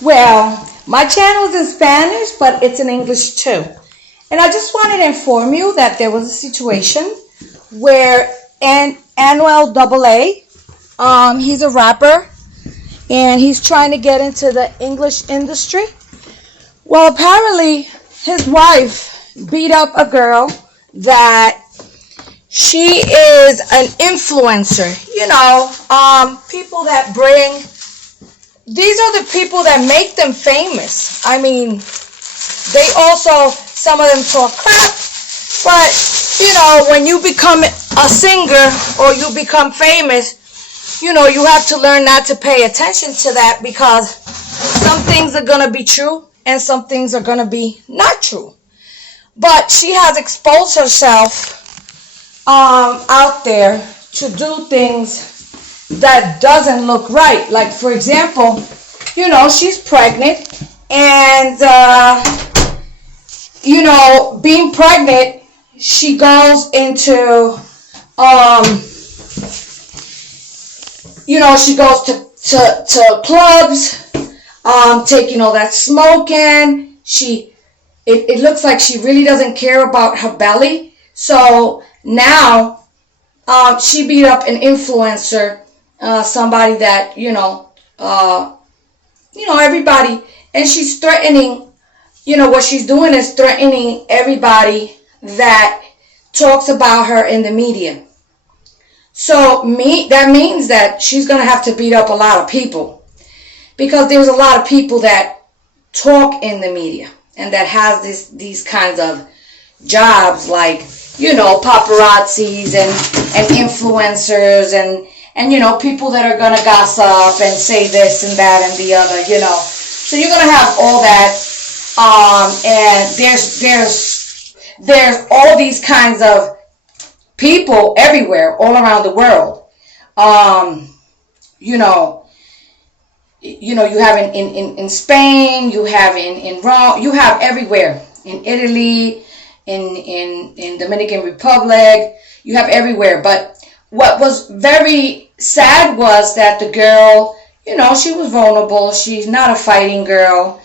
Well, my channel is in Spanish, but it's in English too. And I just wanted to inform you that there was a situation where Anuel AA, he's a rapper, and he's trying to get into the English industry. Well, apparently his wife beat up a girl that she is an influencer. People that bring, these are the people that make them famous. I mean, they also, some of them talk crap, but, when you become a singer or you become famous, you have to learn not to pay attention to that, because some things are going to be true and some things are going to be not true. But she has exposed herself out there to do things that doesn't look right. Like, for example, she's pregnant, and being pregnant, she goes into she goes to clubs, taking all that smoking. It looks like she really doesn't care about her belly. So now she beat up an influencer, somebody that everybody, and she's threatening. What she's doing is threatening everybody that talks about her in the media. So that means that she's going to have to beat up a lot of people, because there's a lot of people that talk in the media and that has these kinds of jobs, like, paparazzis and influencers and people that are going to gossip and say this and that and the other, So you're going to have all that. And there's all these kinds of people everywhere, all around the world. You have in Spain, you have in Rome, you have everywhere, in Italy, in Dominican Republic, you have everywhere. But what was very sad was that the girl, she was vulnerable. She's not a fighting girl.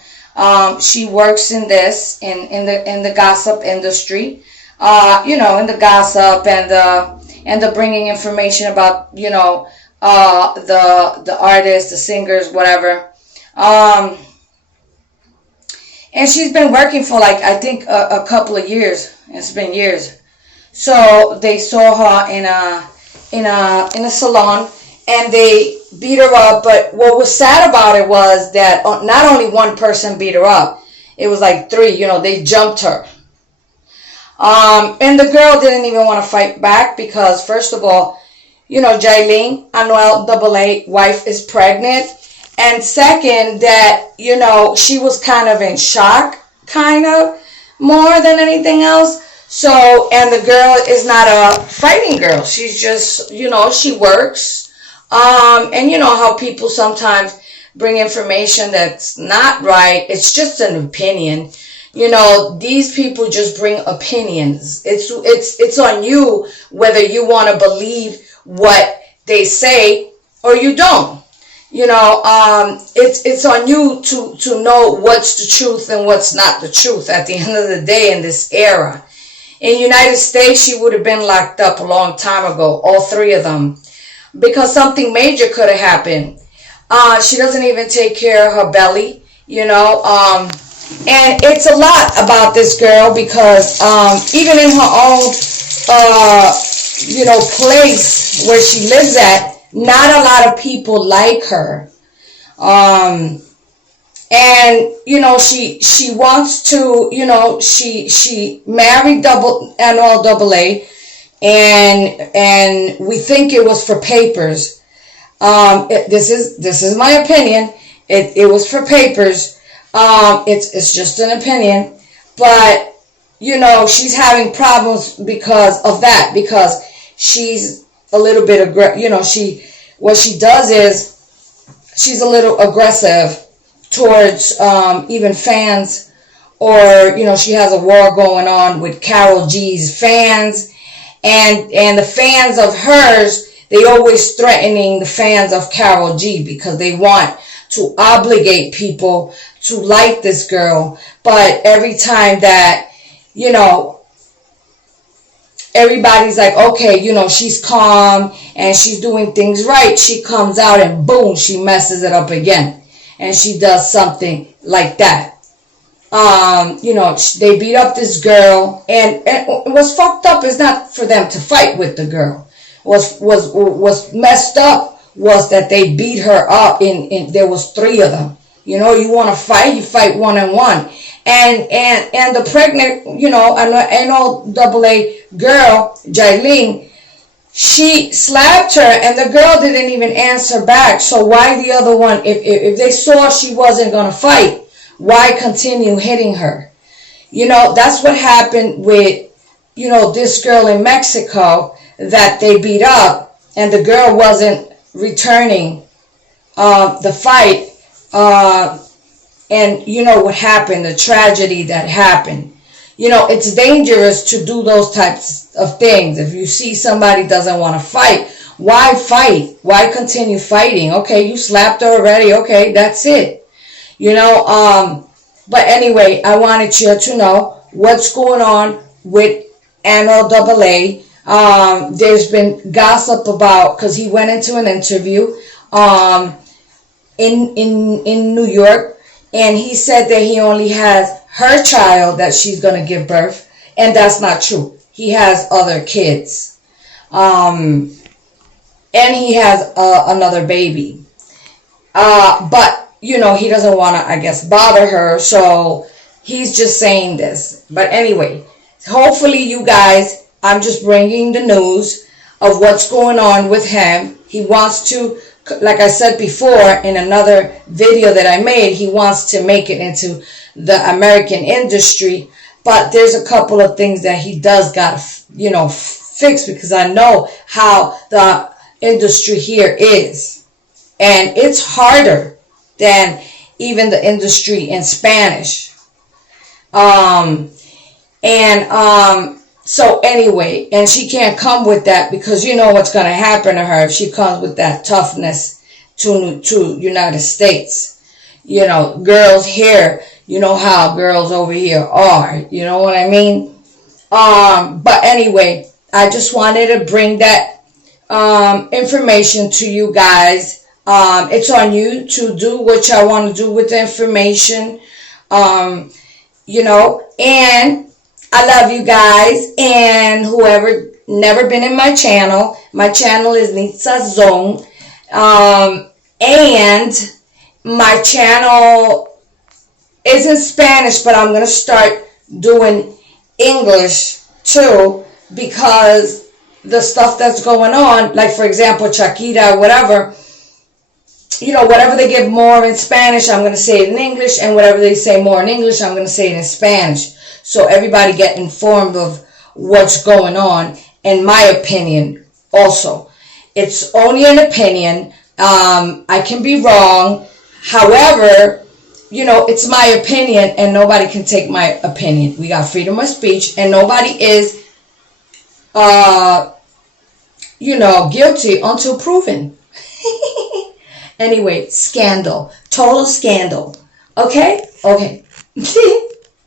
She works in the gossip industry, in the gossip and the bringing information about, the artists, the singers, whatever. And she's been working for, like, I think a couple of years. It's been years. So they saw her in a salon, and they beat her up. But what was sad about it was that not only one person beat her up, it was like three. They jumped her. And the girl didn't even want to fight back, because, first of all, Jailene, Anuel AA wife, is pregnant. And second, that, she was kind of in shock, more than anything else. So, and the girl is not a fighting girl. She's just, she works. And how people sometimes bring information that's not right. It's just an opinion. These people just bring opinions. It's on you whether you want to believe what they say or you don't. It's on you to know what's the truth and what's not the truth at the end of the day in this era. In the United States, she would have been locked up a long time ago, all three of them, because something major could have happened. She doesn't even take care of her belly, and it's a lot about this girl, because even in her own, place where she lives at, not a lot of people like her. And, she wants to, she married Anuel AA, and we think it was for papers. This is my opinion. It was for papers. It's just an opinion, but she's having problems because of that, because she's a little bit what she does is she's a little aggressive towards even fans, or she has a war going on with Karol G's fans, and the fans of hers, they always threatening the fans of Karol G, because they want to obligate people to like this girl. But every time that, you know, everybody's like, okay, you know, she's calm and she's doing things right, she comes out and boom, she messes it up again. And she does something like that. You know, they beat up this girl, and what's fucked up is not for them to fight with the girl. Was messed up was that they beat her up. In there was 3 of them. You know, you want to fight, you fight 1-on-1. And the pregnant, you know, Anuel AA girl, Jailin, she slapped her, and the girl didn't even answer back. So why the other one? If they saw she wasn't gonna fight, why continue hitting her? You know, that's what happened with, you know, this girl in Mexico that they beat up, and the girl wasn't returning the fight. And you know what happened, the tragedy that happened. You know, it's dangerous to do those types of things. If you see somebody doesn't want to fight, why fight? Why continue fighting? Okay, you slapped her already. Okay, that's it. You know, but anyway, I wanted you to know what's going on with Anuel AA. There's been gossip about, because he went into an interview in New York, and he said that he only has her child that she's going to give birth, and that's not true. He has other kids, and he has another baby, but you know, he doesn't want to, I guess, bother her, so he's just saying this. But anyway, hopefully you guys, I'm just bringing the news of what's going on with him. He wants to, like I said before in another video that I made, he wants to make it into the American industry, but there's a couple of things that he does got to, you know, fix, because I know how the industry here is, and it's harder than even the industry in Spanish. So anyway, and she can't come with that, because you know what's going to happen to her if she comes with that toughness to United States. You know, girls here, you know how girls over here are. You know what I mean? But anyway, I just wanted to bring that information to you guys. It's on you to do what y'all want to do with the information, you know, and I love you guys. And whoever never been in my channel is Nitsa Zone, and my channel is in Spanish, but I'm going to start doing English too, because the stuff that's going on, like for example, Shakira, whatever, you know, whatever they give more in Spanish, I'm going to say it in English, and whatever they say more in English, I'm going to say it in Spanish. So everybody get informed of what's going on, in my opinion also. It's only an opinion. I can be wrong. However, you know, it's my opinion, and nobody can take my opinion. We got freedom of speech, and nobody is, you know, guilty until proven. Anyway, scandal. Total scandal. Okay? Okay.